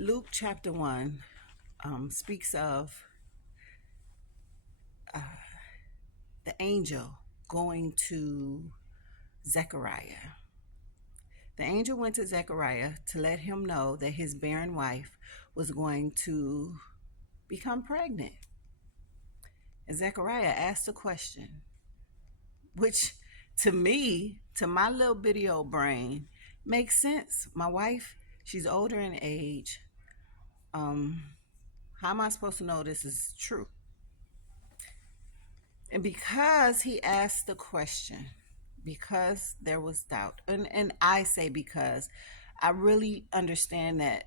Luke chapter 1 speaks of the angel going to Zechariah. The angel went to Zechariah to let him know that his barren wife was going to become pregnant. And Zechariah asked a question, which to me, to my little bitty old brain, makes sense. My wife, she's older in age. How am I supposed to know this is true? And because he asked the question, because there was doubt, and I say because I really understand that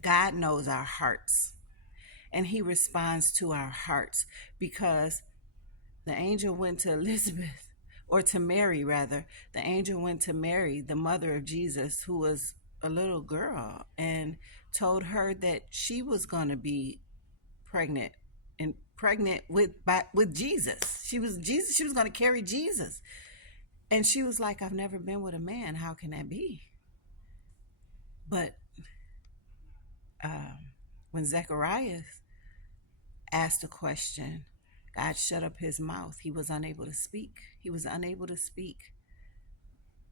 God knows our hearts and he responds to our hearts, because the angel went to Elizabeth, or to Mary rather. The angel went to Mary, the mother of Jesus, who was a little girl, and told her that she was going to be pregnant, and pregnant with Jesus. She was Jesus. She was going to carry Jesus. And she was like, I've never been with a man. How can that be? But when Zechariah asked a question, God shut up his mouth. He was unable to speak. He was unable to speak.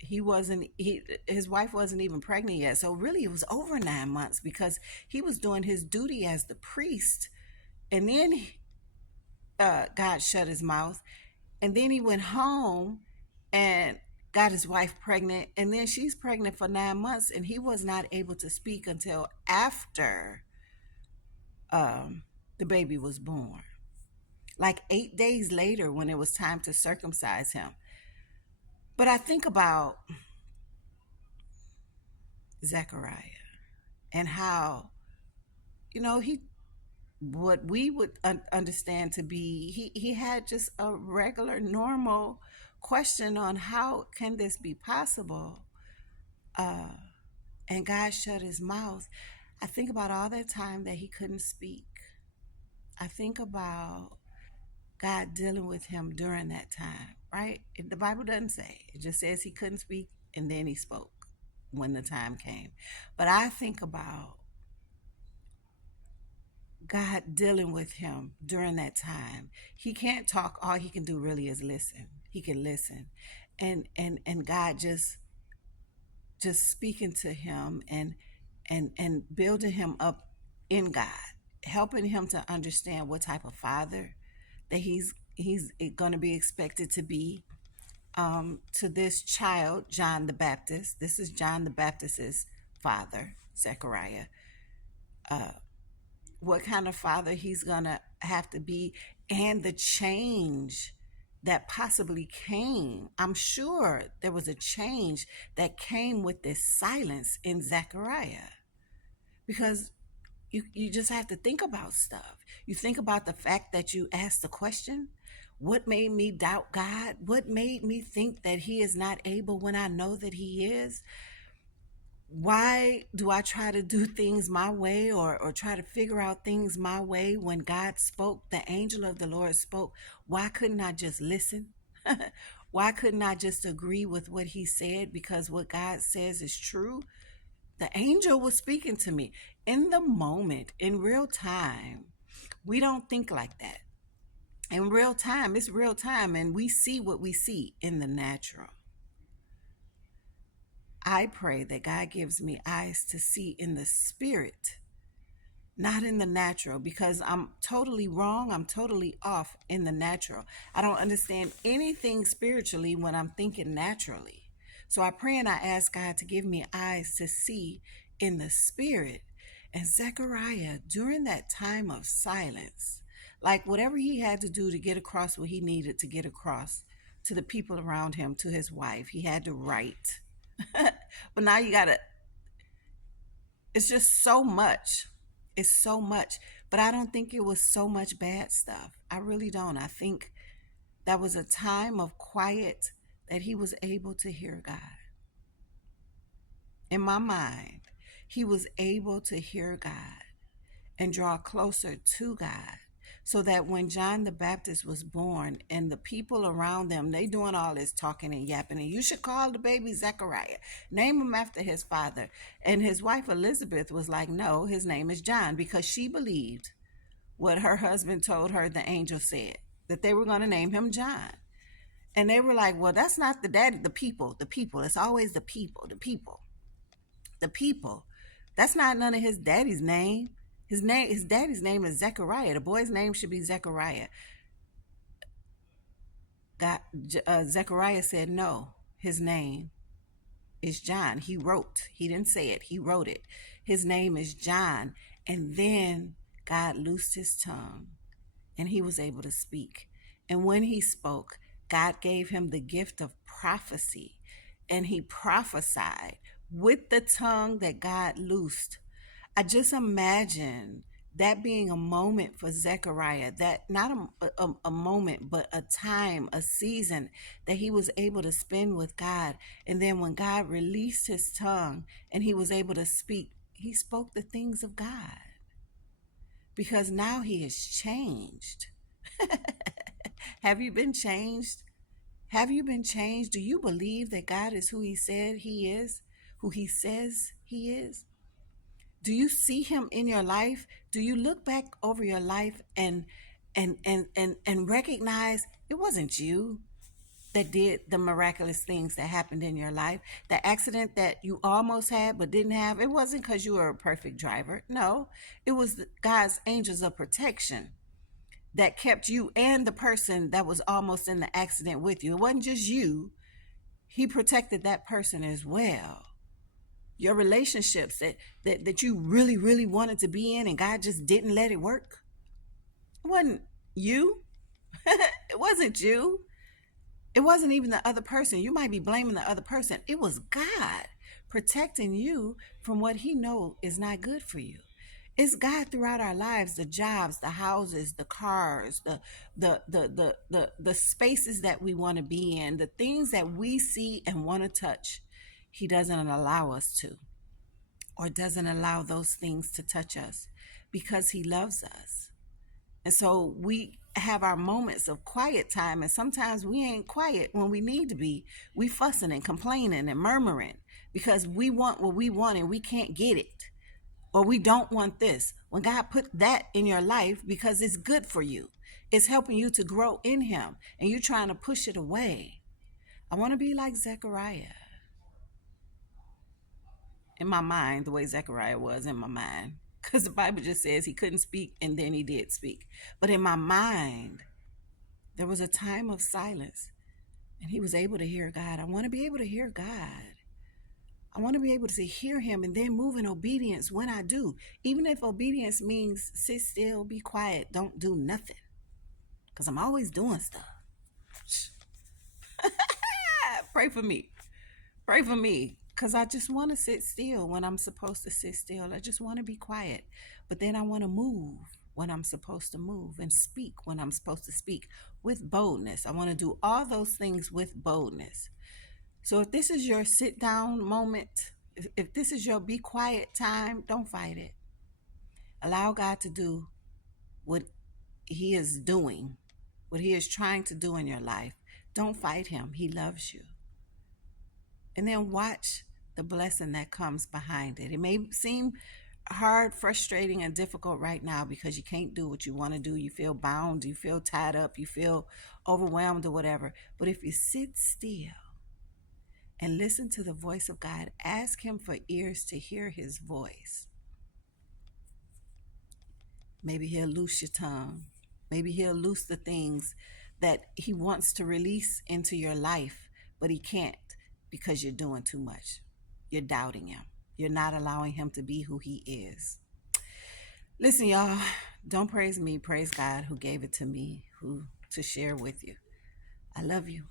His wife wasn't even pregnant yet. So really it was over 9 months, because he was doing his duty as the priest. And then God shut his mouth. And then he went home and got his wife pregnant. And then she's pregnant for 9 months. And he was not able to speak until after the baby was born. Like 8 days later, when it was time to circumcise him. But I think about Zechariah and how, he, what we would understand to be, he had just a regular, normal question on how can this be possible, and God shut his mouth. I think about all that time that he couldn't speak. I think about God dealing with him during that time, right? The Bible doesn't say. It just says he couldn't speak and then he spoke when the time came. But I think about God dealing with him during that time. He can't talk. All he can do really is listen. He can listen. And God just speaking to him and building him up in God, helping him to understand what type of father that he's going to be expected to be, to this child, John the Baptist. This is John the Baptist's father, Zechariah. What kind of father he's going to have to be, and the change that possibly came. I'm sure there was a change that came with this silence in Zechariah, because you just have to think about stuff. You think about the fact that you asked the question, what made me doubt God? What made me think that he is not able when I know that he is? Why do I try to do things my way, or try to figure out things my way when God spoke, the angel of the Lord spoke? Why couldn't I just listen? Why couldn't I just agree with what he said, because what God says is true? The angel was speaking to me in the moment, in real time. We don't think like that. In real time, it's real time, and we see what we see in the natural. I pray that God gives me eyes to see in the spirit, not in the natural, because I'm totally wrong. I'm totally off in the natural. I don't understand anything spiritually when I'm thinking naturally. So I pray and I ask God to give me eyes to see in the spirit. And Zechariah, during that time of silence, like whatever he had to do to get across what he needed to get across to the people around him, to his wife, he had to write. But now you gotta, it's just so much. It's so much. But I don't think it was so much bad stuff. I really don't. I think that was a time of quiet that he was able to hear God. In my mind, he was able to hear God and draw closer to God. so that when John the Baptist was born and the people around them, they doing all this talking and yapping, and you should call the baby Zechariah, name him after his father. And his wife Elizabeth was like, no, his name is John, because she believed what her husband told her the angel said, that they were going to name him John. And they were like, well, that's not the daddy, the people. It's always the people. That's not none of his daddy's name. His daddy's name is Zechariah. The boy's name should be Zechariah. Zechariah said, no, his name is John. He wrote. He didn't say it. He wrote it. His name is John. And then God loosed his tongue and he was able to speak. And when he spoke, God gave him the gift of prophecy, and he prophesied with the tongue that God loosed. I just imagine that being a moment for Zechariah, that not a moment, but a time, a season that he was able to spend with God. And then when God released his tongue and he was able to speak, he spoke the things of God, because now he is changed. Have you been changed? Have you been changed? Do you believe that God is who he said he is, who he says he is? Do you see him in your life? Do you look back over your life and recognize it wasn't you that did the miraculous things that happened in your life? The accident that you almost had but didn't have, it wasn't because you were a perfect driver. No, it was God's angels of protection that kept you and the person that was almost in the accident with you. It wasn't just you. He protected that person as well. Your relationships that you really, really wanted to be in and God just didn't let it work. It wasn't you. It wasn't you. It wasn't even the other person. You might be blaming the other person. It was God protecting you from what he knows is not good for you. It's God throughout our lives, the jobs, the houses, the cars, the spaces that we want to be in, the things that we see and want to touch. He doesn't allow us to, or doesn't allow those things to touch us, because he loves us. And so we have our moments of quiet time, and sometimes we ain't quiet when we need to be. We fussing and complaining and murmuring because we want what we want and we can't get it. Or we don't want this. When God put that in your life because it's good for you, it's helping you to grow in him, and you're trying to push it away. I want to be like Zechariah. In my mind, the way Zechariah was in my mind, because the Bible just says he couldn't speak and then he did speak. But in my mind, there was a time of silence and he was able to hear God. I want to be able to hear God. I want to be able to hear him and then move in obedience when I do. Even if obedience means sit still, be quiet, don't do nothing. Because I'm always doing stuff. Pray for me. Pray for me. Because I just want to sit still when I'm supposed to sit still. I just want to be quiet. But then I want to move when I'm supposed to move and speak when I'm supposed to speak with boldness. I want to do all those things with boldness. So if this is your sit down moment, if this is your be quiet time, don't fight it. Allow God to do what he is doing, what he is trying to do in your life. Don't fight him. He loves you. And then watch the blessing that comes behind it. It may seem hard, frustrating, and difficult right now because you can't do what you want to do. You feel bound, you feel tied up, you feel overwhelmed or whatever. But if you sit still and listen to the voice of God, ask him for ears to hear his voice. Maybe he'll loose your tongue. Maybe he'll loose the things that he wants to release into your life, but he can't because you're doing too much. You're doubting him. You're not allowing him to be who he is. Listen, y'all, don't praise me. Praise God who gave it to me, who to share with you. I love you.